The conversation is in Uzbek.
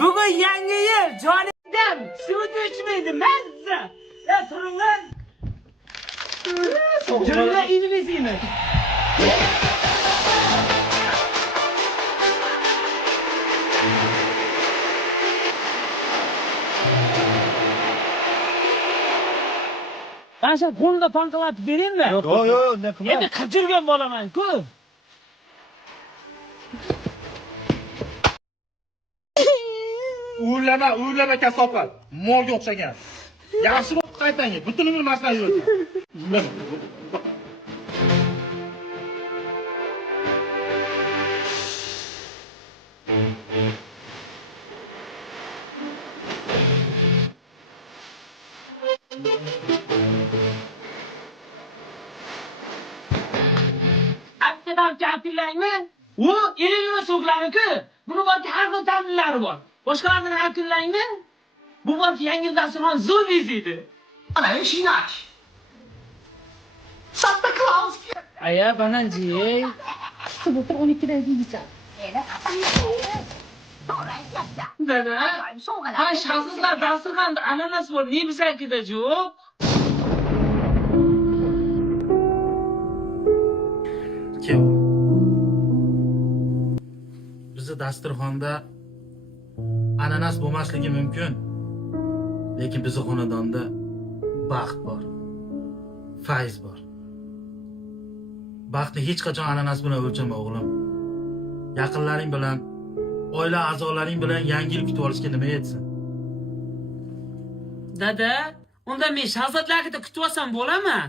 Bugün yangi yil, jonidam, suvni ichmaydi, mazza. Ya turing lan. Jonida invisini. Ben sen qo'lida panqalatib beraymi? Yo'q, ne qilma. Endi qirjirgan bo'laman-ku. Uylama kasopat. Molga o'xshagan. Yaxshi bo'lib qaytang, butunini bilmasdan yurdi. Aktadan ta'tillangmi? U elini so'klari-ku. Buni balki har xil ta'minlari bor. Boshqalardan ta'tillangmi? Bu balki yangi dasturxon zo'r bezaydi. Ana ishingni ach. Santa Claus. Aya, bananji. Sebutun 12'den giyeceğim. Dada, ha shahsizlar dasturxonda ananas bor, ne bizakida yo'q? Kim? Bizi dasturxonda ananas bo'lmasligi mumkin. Lekin bizi xonadonda baxt bor. Fayz bor. Baxtni hech qachon ananas bilan o'lchama o'g'lim. Yaqinlaring bilan, oila a'zolaring bilan yangi yil kutib olishga nima yetsin? Dada, unda men shahzodlarga kutib olsam bo'ladimi?